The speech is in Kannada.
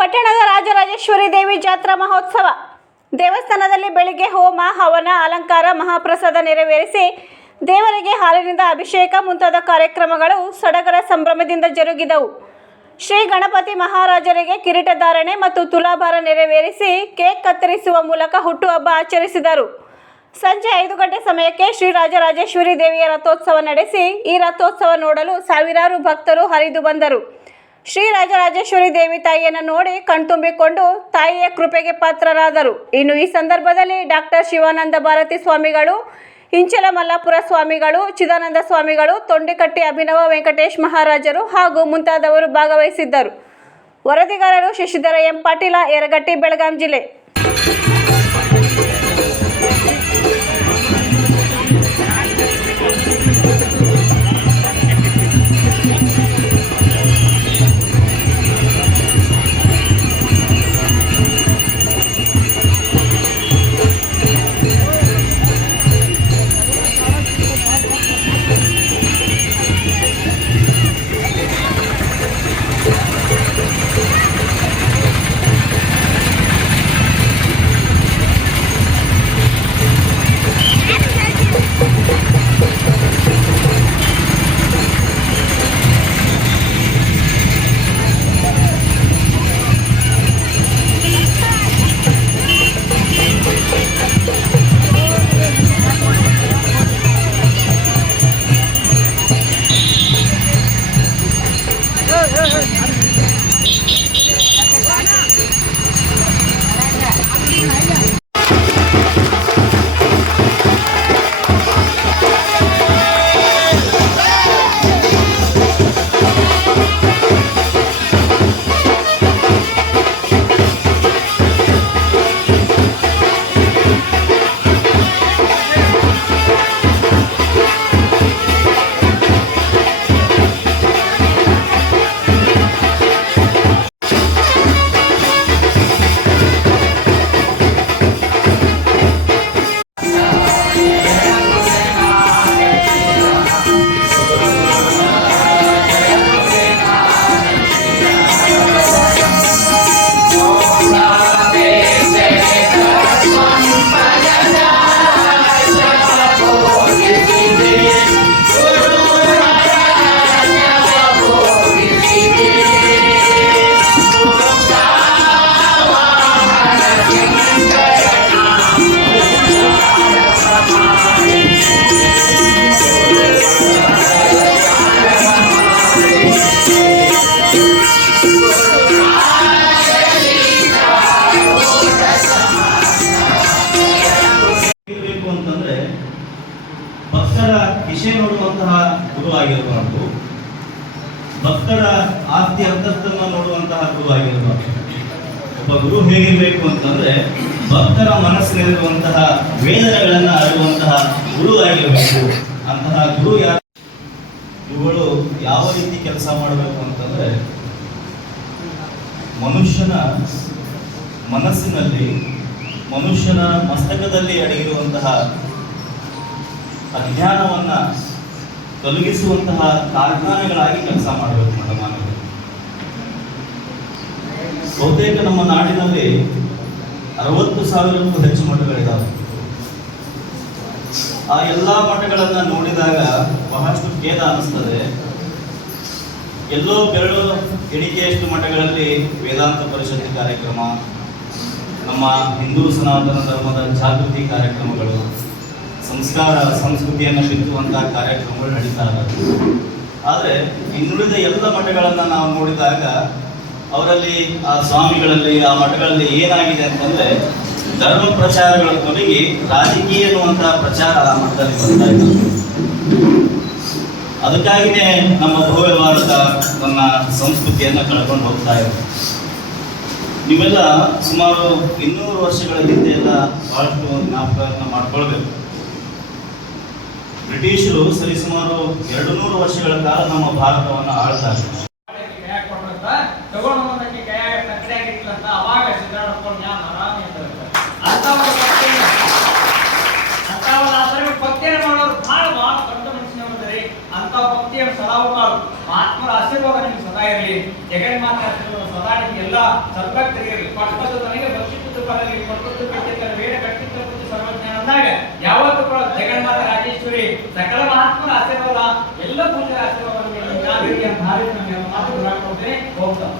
ಪಟ್ಟಣದ ರಾಜರಾಜೇಶ್ವರಿ ದೇವಿ ಜಾತ್ರಾ ಮಹೋತ್ಸವ. ದೇವಸ್ಥಾನದಲ್ಲಿ ಬೆಳಿಗ್ಗೆ ಹೋಮ, ಹವನ, ಅಲಂಕಾರ, ಮಹಾಪ್ರಸಾದ ನೆರವೇರಿಸಿ ದೇವರಿಗೆ ಹಾಲಿನಿಂದ ಅಭಿಷೇಕ ಮುಂತಾದ ಕಾರ್ಯಕ್ರಮಗಳು ಸಡಗರ ಸಂಭ್ರಮದಿಂದ ಜರುಗಿದವು. ಶ್ರೀ ಗಣಪತಿ ಮಹಾರಾಜರಿಗೆ ಕಿರೀಟಧಾರಣೆ ಮತ್ತು ತುಲಾಭಾರ ನೆರವೇರಿಸಿ ಕೇಕ್ ಕತ್ತರಿಸುವ ಮೂಲಕ ಹುಟ್ಟುಹಬ್ಬ ಆಚರಿಸಿದರು. ಸಂಜೆ 5 ಗಂಟೆ ಸಮಯಕ್ಕೆ ಶ್ರೀ ರಾಜರಾಜೇಶ್ವರಿ ದೇವಿಯ ರಥೋತ್ಸವ ನಡೆಸಿ ಈ ರಥೋತ್ಸವ ನೋಡಲು ಸಾವಿರಾರು ಭಕ್ತರು ಹರಿದು ಬಂದರು. ಶ್ರೀ ರಾಜರಾಜೇಶ್ವರಿ ದೇವಿ ತಾಯಿಯನ್ನು ನೋಡಿ ಕಣ್ತುಂಬಿಕೊಂಡು ತಾಯಿಯ ಕೃಪೆಗೆ ಪಾತ್ರರಾದರು. ಇನ್ನು ಈ ಸಂದರ್ಭದಲ್ಲಿ ಡಾಕ್ಟರ್ ಶಿವಾನಂದ ಭಾರತಿ ಸ್ವಾಮಿಗಳು, ಇಂಚಲ ಮಲ್ಲಾಪುರ ಸ್ವಾಮಿಗಳು, ಚಿದಾನಂದ ಸ್ವಾಮಿಗಳು, ತೊಂಡಿಕಟ್ಟಿ ಅಭಿನವ ವೆಂಕಟೇಶ್ ಮಹಾರಾಜರು ಹಾಗೂ ಮುಂತಾದವರು ಭಾಗವಹಿಸಿದ್ದರು. ವರದಿಗಾರರು ಶಶಿಧರ ಎಂ ಪಾಟೀಲ, ಯರಗಟ್ಟಿ, ಬೆಳಗಾಂ ಜಿಲ್ಲೆ. ಭಕ್ತರ ವಿಷಯ ನೋಡುವಂತಹ ಗುರು ಆಗಿರಬಾರ್ದು, ಭಕ್ತರ ಆಸ್ತಿ ಅಂತಸ್ತನ್ನು ನೋಡುವಂತಹ ಗುರು ಆಗಿರಬಾರ್ದು. ಒಬ್ಬ ಗುರು ಹೇಗಿರಬೇಕು ಅಂತಂದ್ರೆ ಭಕ್ತರ ಮನಸ್ಸಿನಲ್ಲಿರುವಂತಹ ವೇದನೆಗಳನ್ನು ಅರಿಯುವಂತಹ ಗುರು ಆಗಿರಬೇಕು. ಅಂತಹ ಗುರು ಇವುಗಳು ಯಾವ ರೀತಿ ಕೆಲಸ ಮಾಡಬೇಕು ಅಂತಂದ್ರೆ ಮನುಷ್ಯನ ಮನಸ್ಸಿನಲ್ಲಿ, ಮನುಷ್ಯನ ಮಸ್ತಕದಲ್ಲಿ ಅಡಗಿರುವಂತಹ ಅಜ್ಞಾನವನ್ನ ತೊಲಗಿಸುವಂತಹ ಕಾರ್ಖಾನೆಗಳಾಗಿ ಕೆಲಸ ಮಾಡಬೇಕು ಮಠಮಾನವರು. ಬಹುತೇಕ ನಮ್ಮ ನಾಡಿನಲ್ಲಿ 60,000ಕ್ಕೂ ಹೆಚ್ಚು ಮಠಗಳಿದ್ದಾವೆ. ಆ ಎಲ್ಲಾ ಮಠಗಳನ್ನ ನೋಡಿದಾಗ ಬಹಳಷ್ಟು ಖೇದ ಅನಿಸ್ತದೆ. ಎಲ್ಲೋ ಬೆರಳು ಎಣಿಕೆಯಷ್ಟು ಮಠಗಳಲ್ಲಿ ವೇದಾಂತ ಪರಿಷತ್ತು ಕಾರ್ಯಕ್ರಮ, ನಮ್ಮ ಹಿಂದೂ ಸನಾತನ ಧರ್ಮದ ಜಾಗೃತಿ ಕಾರ್ಯಕ್ರಮಗಳು, ಸಂಸ್ಕಾರ ಸಂಸ್ಕೃತಿಯನ್ನು ಬಿತ್ತುವಂತಹ ಕಾರ್ಯಕ್ರಮಗಳು ನಡೀತಾ ಇದ್ದಾವೆ. ಆದರೆ ಇನ್ನುಳಿದ ಎಲ್ಲ ಮಠಗಳನ್ನು ನಾವು ನೋಡಿದಾಗ ಅವರಲ್ಲಿ, ಆ ಸ್ವಾಮಿಗಳಲ್ಲಿ, ಆ ಮಠಗಳಲ್ಲಿ ಏನಾಗಿದೆ ಅಂತಂದ್ರೆ ಧರ್ಮ ಪ್ರಚಾರಗಳ ತೊಲಗಿ ರಾಜಕೀಯ ಎನ್ನುವಂತಹ ಪ್ರಚಾರ ಆ ಮಠದಲ್ಲಿ ಬರ್ತಾ ಇದೆ. ಅದಕ್ಕಾಗಿಯೇ ನಮ್ಮ ಭವ್ಯ ಭಾರತ ತನ್ನ ಸಂಸ್ಕೃತಿಯನ್ನು ಕಳ್ಕೊಂಡು ಹೋಗ್ತಾ ಇದೆ. ನೀವೆಲ್ಲ ಸುಮಾರು 200 ವರ್ಷಗಳ ಹಿಂದೆ ಎಲ್ಲ ಬಹಳಷ್ಟು ಜ್ಞಾಪಕವನ್ನು ಮಾಡ್ಕೊಳ್ಬೇಕು. ಬ್ರಿಟಿಷರು ಸರಿಸುಮಾರು 200 ವರ್ಷಗಳ ಕಾಲ ನಮ್ಮ ಭಾರತವನ್ನು ಆಳ್ತಾರೆ. ಭಕ್ತಿಯನ್ನು ಸದಾ ಮಹಾತ್ಮರ ಆಶೀರ್ವಾದ ನಿಮ್ಗೆ ಸದಾ ಇರಲಿ. ಜಗನ್ಮಾತೆ ಸದಾ ನಿಮ್ಗೆ ಎಲ್ಲ ಸರ್ವಜ್ಞರಿಗೆ ಪಟ್ಟದ ತನಗೆ ಭಕ್ಷಿಸುತ್ತ ಬರಲಿ ಪಟ್ಟದ ಕಟ್ಟಿದ್ದ ವೇದ ಕಟ್ಟಿದ್ದ ಕುರಿತು ಸರ್ವಜ್ಞಾನ ಅಂದಾಗ ಯಾವತ್ತೂ ಕೂಡ ಜಗನ್ಮಾತ ರಾಜೇಶ್ವರಿ ಸಕಲ ಮಹಾತ್ಮರ ಆಶೀರ್ವಾದ ಎಲ್ಲ ಪೂಜೆಯ ಆಶೀರ್ವಾದವನ್ನು ಭಾರತ ನಮಗೆ ಮಾತು ಹೋಗ್ತಾ